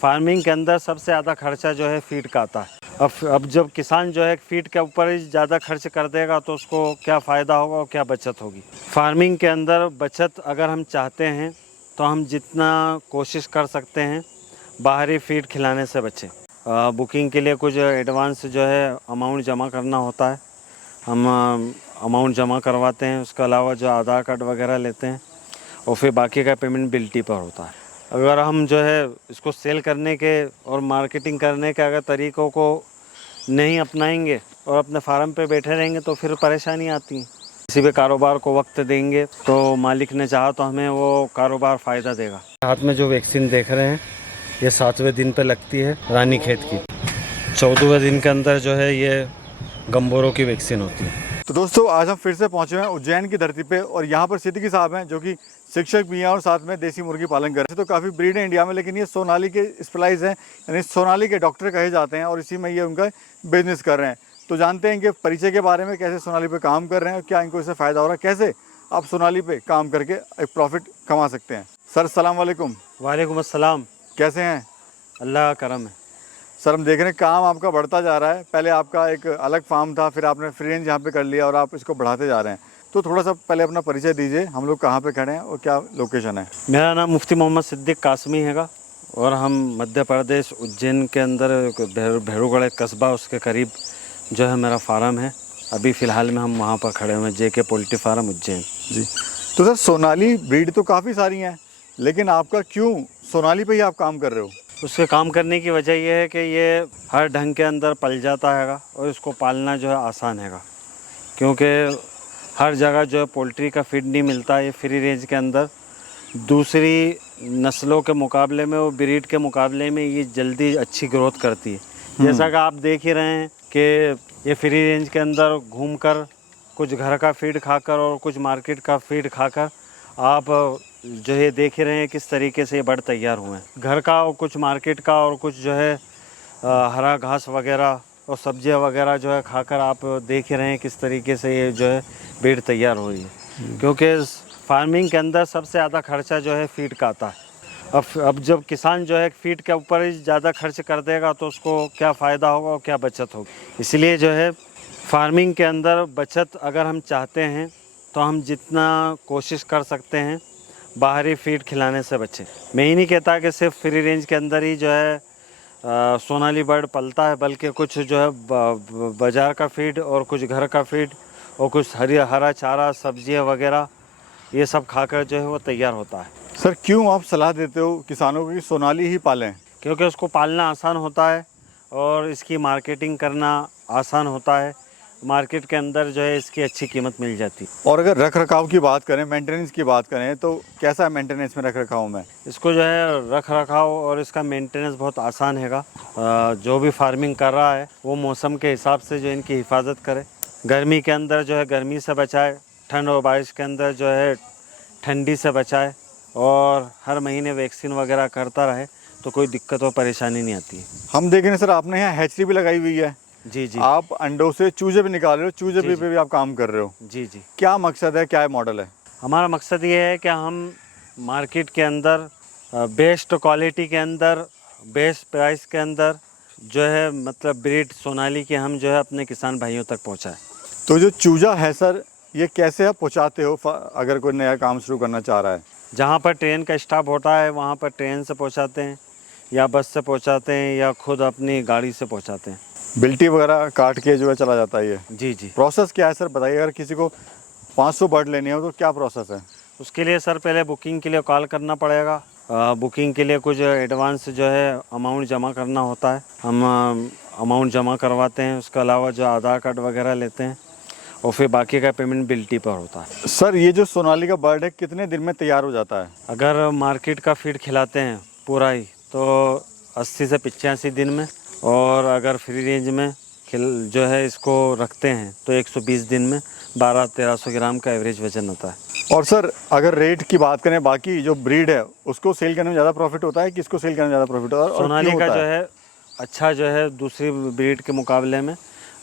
Farming के अंदर सबसे ज़्यादा खर्चा जो है फीड का आता है। अब जब किसान जो है फीड के ऊपर ही ज़्यादा खर्च कर देगा तो उसको क्या फ़ायदा होगा और क्या बचत होगी। फार्मिंग के अंदर बचत अगर हम चाहते हैं तो हम जितना कोशिश कर सकते हैं बाहरी फीड खिलाने से बचें। बुकिंग के लिए कुछ एडवांस जो है अमाउंट जमा करना होता है, हम अमाउंट जमा करवाते हैं। उसके अलावा जो आधार कार्ड वगैरह लेते हैं और फिर बाकी का पेमेंट बिल्टी पर होता है। अगर हम जो है इसको सेल करने के और मार्केटिंग करने के अगर तरीक़ों को नहीं अपनाएंगे और अपने फार्म पे बैठे रहेंगे तो फिर परेशानी आती है। किसी भी कारोबार को वक्त देंगे तो मालिक ने चाहा तो हमें वो कारोबार फ़ायदा देगा। हाथ में जो वैक्सीन देख रहे हैं ये 7वें दिन पे लगती है रानीखेत की। 14वें दिन के अंदर जो है ये गंबोरों की वैक्सीन होती है। तो दोस्तों आज हम फिर से पहुंचे हैं उज्जैन की धरती पे और यहाँ पर सिद्दीकी साहब हैं जो कि शिक्षक भी हैं और साथ में देसी मुर्गी पालन कर रहे हैं। तो काफ़ी ब्रीड है इंडिया में, लेकिन ये सोनाली के स्पेशलाइज हैं, यानी सोनाली के डॉक्टर कहे जाते हैं और इसी में ये उनका बिजनेस कर रहे हैं। तो जानते हैं इनके परिचय के बारे में, कैसे सोनाली पे काम कर रहे हैं और क्या इनको इससे फ़ायदा हो रहा है, कैसे आप सोनाली पे काम करके एक प्रॉफिट कमा सकते हैं। सर अस्सलाम वालेकुम। वालेकुम अस्सलाम। कैसे हैं? अल्लाह का करम है। सर हम देख रहे हैं काम आपका बढ़ता जा रहा है। पहले आपका एक अलग फार्म था, फिर आपने फ्री रेंज यहाँ पे कर लिया और आप इसको बढ़ाते जा रहे हैं। तो थोड़ा सा पहले अपना परिचय दीजिए, हम लोग कहाँ पे खड़े हैं और क्या लोकेशन है। मेरा नाम मुफ्ती मोहम्मद सिद्दीक कासमी हैगा और हम मध्य प्रदेश उज्जैन के अंदर भैरूगढ़ कस्बा उसके करीब जो है मेरा फार्म है। अभी फ़िलहाल में हम वहाँ पर खड़े हुए हैं, JK पोल्ट्री फार्म उज्जैन। जी, तो सर सोनाली ब्रीड तो काफ़ी सारी हैं, लेकिन आपका क्यों सोनाली पे ही आप काम कर रहे हो? उसके काम करने की वजह यह है कि ये हर ढंग के अंदर पल जाता हैगा और इसको पालना जो है आसान हैगा, क्योंकि हर जगह जो है पोल्ट्री का फीड नहीं मिलता। ये फ्री रेंज के अंदर दूसरी नस्लों के मुकाबले में और ब्रीड के मुकाबले में ये जल्दी अच्छी ग्रोथ करती है। जैसा कि आप देख ही रहे हैं कि ये फ्री रेंज के अंदर घूमकर कुछ घर का फीड खाकर और कुछ मार्केट का फीड खाकर आप जो है देख ही रहे हैं किस तरीके से ये बर्ड तैयार हुए हैं। घर का और कुछ मार्केट का और कुछ जो है हरा घास वगैरह और सब्जियां वगैरह जो है खाकर आप देख ही रहे हैं किस तरीके से ये जो है ब्रीड तैयार हो रही है। क्योंकि फार्मिंग के अंदर सबसे ज़्यादा खर्चा जो है फीड का आता है। अब जब किसान जो है फीड के ऊपर ही ज़्यादा खर्च कर देगा तो उसको क्या फ़ायदा होगा और क्या बचत होगी। इसलिए जो है फार्मिंग के अंदर बचत अगर हम चाहते हैं तो हम जितना कोशिश कर सकते हैं बाहरी फीड खिलाने से बचें। मैं ही नहीं कहता कि सिर्फ फ्री रेंज के अंदर ही जो है सोनाली बर्ड पलता है, बल्कि कुछ जो है बाज़ार का फीड और कुछ घर का फीड और कुछ हरा चारा सब्जियां वगैरह ये सब खाकर जो है वो तैयार होता है। सर क्यों आप सलाह देते हो किसानों को कि सोनाली ही पालें? क्योंकि उसको पालना आसान होता है और इसकी मार्केटिंग करना आसान होता है। मार्केट के अंदर जो है इसकी अच्छी कीमत मिल जाती है। और अगर रख रखाव की बात करें, मेंटेनेंस की बात करें, तो कैसा है मेंटेनेंस में, रख रखाव में? इसको जो है रख रखाव और इसका मेंटेनेंस बहुत आसान हैगा। जो भी फार्मिंग कर रहा है वो मौसम के हिसाब से जो इनकी हिफाजत करे। गर्मी के अंदर जो है गर्मी से बचाए, ठंड और बारिश के अंदर जो है ठंडी से बचाए और हर महीने वैक्सीन वगैरह करता रहे तो कोई दिक्कत और परेशानी नहीं आती है। हम देख रहे हैं सर आपने यहाँ हैचरी भी लगाई हुई है। जी जी। आप अंडों से चूजे भी निकाल रहे हो, चूजे पे भी आप काम कर रहे हो। जी जी। क्या मकसद है, क्या मॉडल है? हमारा मकसद ये है कि हम मार्केट के अंदर बेस्ट क्वालिटी के अंदर बेस्ट प्राइस के अंदर जो है मतलब ब्रीड सोनाली की हम जो है अपने किसान भाइयों तक पहुंचाएं। तो जो चूजा है सर, ये कैसे आप पहुँचाते हो अगर कोई नया काम शुरू करना चाह रहा है? जहाँ पर ट्रेन का स्टॉप होता है वहाँ पर ट्रेन से पहुँचाते हैं या बस से पहुँचाते हैं या खुद अपनी गाड़ी से पहुँचाते हैं। बिल्टी वगैरह काट के जो है चला जाता है ये? जी जी। प्रोसेस क्या है सर बताइए, अगर किसी को 500 बर्ड लेने हो तो क्या प्रोसेस है? उसके लिए सर पहले बुकिंग के लिए कॉल करना पड़ेगा। बुकिंग के लिए कुछ एडवांस जो है अमाउंट जमा करना होता है, हम अमाउंट जमा करवाते हैं। उसके अलावा जो आधार कार्ड वगैरह लेते हैं और फिर बाकी का पेमेंट बिल्टी पर होता है। सर ये जो सोनाली का बर्ड है कितने दिन में तैयार हो जाता है? अगर मार्केट का फीड खिलाते हैं पूरा ही तो 80 से 85 दिन में, और अगर फ्री रेंज में जो है इसको रखते हैं तो 120 दिन में 1200-1300 ग्राम का एवरेज वजन होता है। और सर अगर रेट की बात करें, बाकी जो ब्रीड है उसको सेल करने में ज़्यादा प्रॉफिट होता है कि इसको सेल करने में ज़्यादा प्रॉफिट होता है? सोनाली का जो है अच्छा जो है दूसरी ब्रीड के मुकाबले में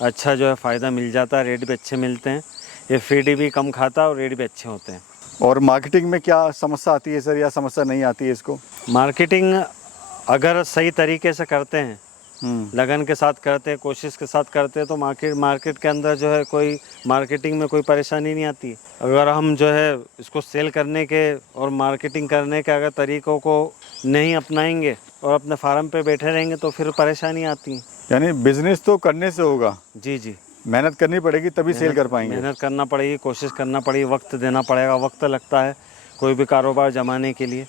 अच्छा जो है फ़ायदा मिल जाता है, रेट भी अच्छे मिलते हैं। ये फीड भी कम खाता है और रेट भी अच्छे होते हैं। और मार्केटिंग में क्या समस्या आती है सर, या समस्या नहीं आती है इसको? मार्केटिंग अगर सही तरीके से करते हैं, लगन के साथ करते हैं, कोशिश के साथ करते हैं, तो मार्केट के अंदर जो है कोई मार्केटिंग में कोई परेशानी नहीं आती। अगर हम जो है इसको सेल करने के और मार्केटिंग करने के अगर तरीक़ों को नहीं अपनाएंगे और अपने फार्म पे बैठे रहेंगे तो फिर परेशानी आती है। यानी बिजनेस तो करने से होगा, जी जी, मेहनत करनी पड़ेगी तभी सेल कर पाएंगे। मेहनत करना पड़ेगी, कोशिश करना पड़ेगी, वक्त देना पड़ेगा। वक्त लगता है कोई भी कारोबार जमाने के लिए।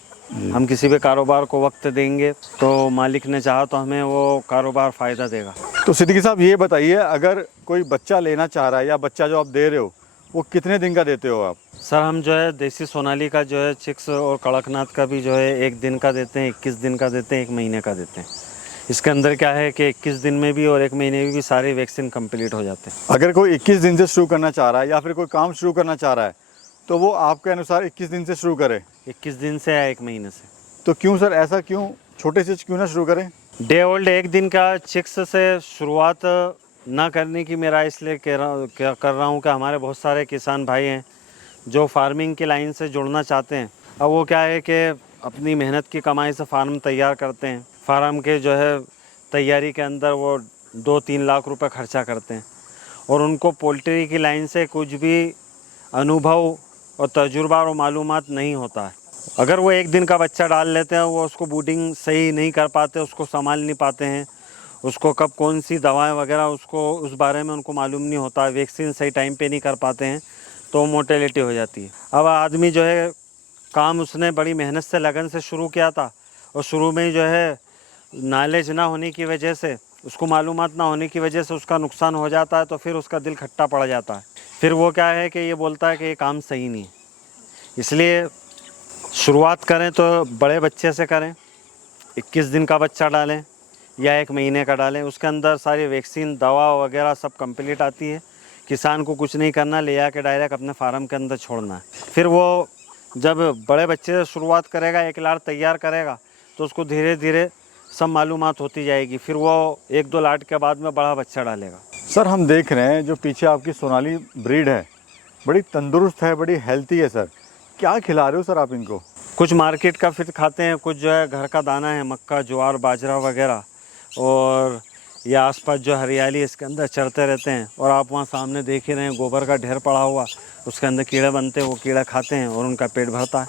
हम किसी भी कारोबार को वक्त देंगे तो मालिक ने चाहा तो हमें वो कारोबार फ़ायदा देगा। तो सिद्दीकी साहब ये बताइए, अगर कोई बच्चा लेना चाह रहा है या बच्चा जो आप दे रहे हो वो कितने दिन का देते हो आप? सर हम जो है देसी सोनाली का जो है चिक्स और कड़कनाथ का भी जो है 1 दिन का देते हैं, 21 दिन का देते हैं, 1 महीने का देते हैं। इसके अंदर क्या है कि 21 दिन में भी और 1 महीने में भी सारे वैक्सीन कंप्लीट हो जाते हैं। अगर कोई 21 दिन से शुरू करना चाह रहा है या फिर कोई काम शुरू करना चाह रहा है तो वो आपके अनुसार 21 दिन से शुरू करे? 21 दिन से या 1 महीने से। तो क्यों सर, ऐसा क्यों? छोटे से क्यों ना शुरू करें? डे ओल्ड 1 दिन का चिक्स से शुरुआत ना करने की मेरा इसलिए कर रहा हूँ कि हमारे बहुत सारे किसान भाई हैं जो फार्मिंग की लाइन से जुड़ना चाहते हैं। अब वो क्या है कि अपनी मेहनत की कमाई से फार्म तैयार करते हैं। फार्म के जो है तैयारी के अंदर वो 2-3 लाख रुपए खर्चा करते हैं और उनको पोल्ट्री की लाइन से कुछ भी अनुभव और तजुर्बा और मालूमात नहीं होता है। अगर वो 1 दिन का बच्चा डाल लेते हैं, वो उसको बूडिंग सही नहीं कर पाते, उसको संभाल नहीं पाते हैं, उसको कब कौन सी दवाएं वगैरह उसको उस बारे में उनको मालूम नहीं होता, वैक्सीन सही टाइम पे नहीं कर पाते हैं तो मोर्टेलिटी हो जाती है। अब आदमी जो है काम उसने बड़ी मेहनत से लगन से शुरू किया था और शुरू में ही जो है नॉलेज ना होने की वजह से, उसको मालूमात ना होने की वजह से उसका नुकसान हो जाता है तो फिर उसका दिल खट्टा पड़ जाता है। फिर वो क्या है कि ये बोलता है कि ये काम सही नहीं है। इसलिए शुरुआत करें तो बड़े बच्चे से करें, 21 दिन का बच्चा डालें या 1 महीने का डालें। उसके अंदर सारी वैक्सीन दवा वगैरह सब कंप्लीट आती है। किसान को कुछ नहीं करना, ले आके डायरेक्ट अपने फार्म के अंदर छोड़ना है। फिर वो जब बड़े बच्चे से शुरुआत करेगा, 1 लाट तैयार करेगा तो उसको धीरे धीरे सब मालूमात होती जाएगी। फिर वो 1-2 लाट के बाद में बड़ा बच्चा डालेगा। सर हम देख रहे हैं जो पीछे आपकी सोनाली ब्रीड है बड़ी तंदुरुस्त है, बड़ी हेल्थी है। सर क्या खिला रहे हो सर आप इनको? कुछ मार्केट का फिर खाते हैं, कुछ जो है घर का दाना है, मक्का, ज्वार, बाजरा वगैरह, और या आसपास जो हरियाली इसके अंदर चढ़ते रहते हैं। और आप वहाँ सामने देख ही रहे हैं गोबर का ढेर पड़ा हुआ, उसके अंदर कीड़े बनते हैं, वो कीड़ा खाते हैं और उनका पेट भरता है।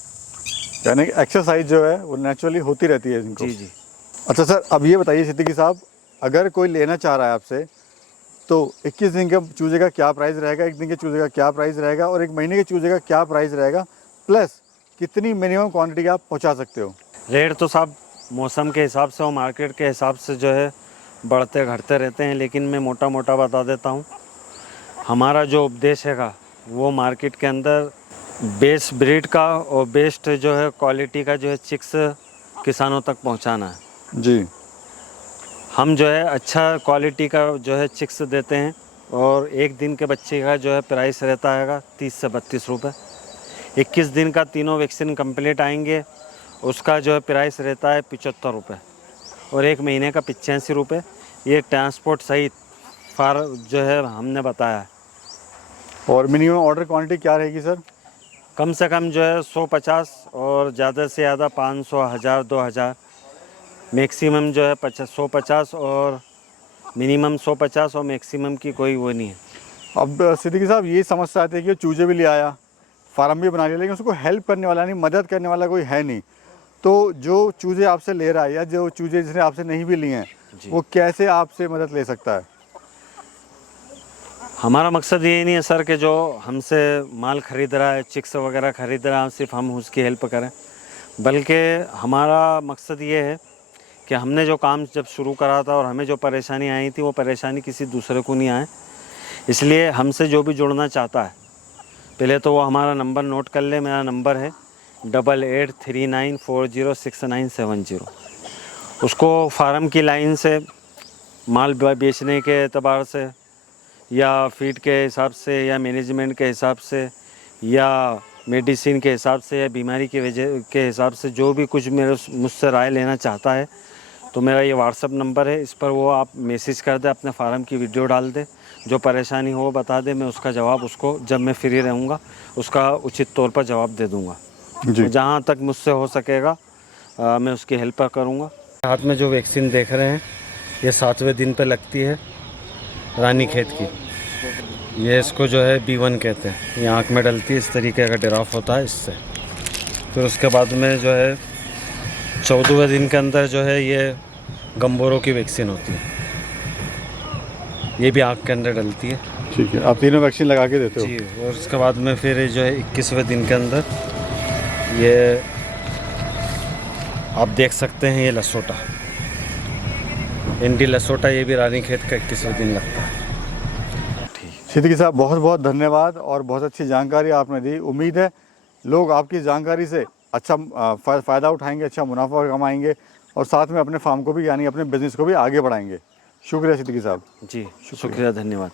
यानी एक्सरसाइज जो है वो नेचुरली होती रहती है इनको। जी जी। अच्छा सर, अब ये बताइए सिद्दीकी साहब, अगर कोई लेना चाह रहा है आपसे तो 21 दिन के चूजे का क्या प्राइस रहेगा, 1 दिन के चूजे का क्या प्राइस रहेगा और 1 महीने के चूजे का क्या प्राइस रहेगा, प्लस कितनी मिनिमम क्वांटिटी आप पहुंचा सकते हो? रेट तो साहब मौसम के हिसाब से और मार्केट के हिसाब से जो है बढ़ते घटते रहते हैं, लेकिन मैं मोटा मोटा बता देता हूँ। हमारा जो उपदेश हैगा वो मार्केट के अंदर बेस्ट ब्रीड का और बेस्ट जो है क्वालिटी का जो है चिक्स किसानों तक पहुँचाना है। जी। हम जो है अच्छा क्वालिटी का जो है चिक्स देते हैं और 1 दिन के बच्चे का जो है प्राइस रहता है 30 से 32 रुपये। 21 दिन का तीनों वैक्सीन कंप्लीट आएंगे, उसका जो है प्राइस रहता है 75 रुपये और 1 महीने का 85 रुपये। ये ट्रांसपोर्ट सहित जो है हमने बताया है। और मिनिमम ऑर्डर क्वांटिटी क्या रहेगी सर? कम से कम जो है 150 और ज़्यादा से ज़्यादा 500, 1000, 2000, मैक्सिमम जो है 150 और मिनिमम 150 और मैक्सिमम की कोई वो नहीं है। अब सिद्दीकी साहब ये समस्या आती है कि चूजे भी ले आया, फार्म भी बना लिया, लेकिन उसको हेल्प करने वाला नहीं, मदद करने वाला कोई है नहीं। तो जो चूजे आपसे ले रहा है या जो चूजे जिसने आपसे नहीं भी लिए हैं, वो कैसे आपसे मदद ले सकता है? हमारा मकसद ये नहीं है सर कि जो हमसे माल ख़रीद रहा है, चिक्स वगैरह ख़रीद रहा है, सिर्फ हम उसकी हेल्प करें, बल्कि हमारा मकसद ये है कि हमने जो काम जब शुरू करा था और हमें जो परेशानी आई थी वो परेशानी किसी दूसरे को नहीं आए। इसलिए हमसे जो भी जुड़ना चाहता है पहले तो वो हमारा नंबर नोट कर ले। मेरा नंबर है 8839406970। उसको फार्म की लाइन से माल बेचने के एतबार से या फीड के हिसाब से या मैनेजमेंट के हिसाब से या मेडिसिन के हिसाब से या बीमारी की वजह के हिसाब से जो भी कुछ मुझसे राय लेना चाहता है तो मेरा ये व्हाट्सअप नंबर है, इस पर वो आप मैसेज कर दे, अपने फार्म की वीडियो डाल दे, जो परेशानी हो वो बता दे। मैं उसका जवाब उसको जब मैं फ्री रहूँगा उसका उचित तौर पर जवाब दे दूँगा। जी। जहाँ तक मुझसे हो सकेगा मैं उसकी हेल्प करूँगा। हाथ में जो वैक्सीन देख रहे हैं ये 7वें दिन पे लगती है, रानीखेत की। ये इसको जो है B1 कहते हैं। ये आँख में डलती है, इस तरीके का ड्रॉप होता है इससे। फिर उसके बाद में जो है 14वें दिन के अंदर जो है ये गंबोरों की वैक्सीन होती है। ये भी आँख के अंदर डलती है। ठीक है, आप तीनों वैक्सीन लगा के देते हो? जी। और उसके बाद में फिर जो है 21वें दिन के अंदर ये आप देख सकते हैं, ये लसोटा, इंडी लसोटा, ये भी रानीखेत का 21वें दिन लगता है। सिद्दीकी साहब बहुत बहुत धन्यवाद और बहुत अच्छी जानकारी आपने दी। उम्मीद है लोग आपकी जानकारी से अच्छा फ़ायदा उठाएंगे, अच्छा मुनाफा कमाएंगे और साथ में अपने फार्म को भी यानी अपने बिजनेस को भी आगे बढ़ाएंगे। शुक्रिया सिद्दीकी साहब। जी शुक्रिया, धन्यवाद।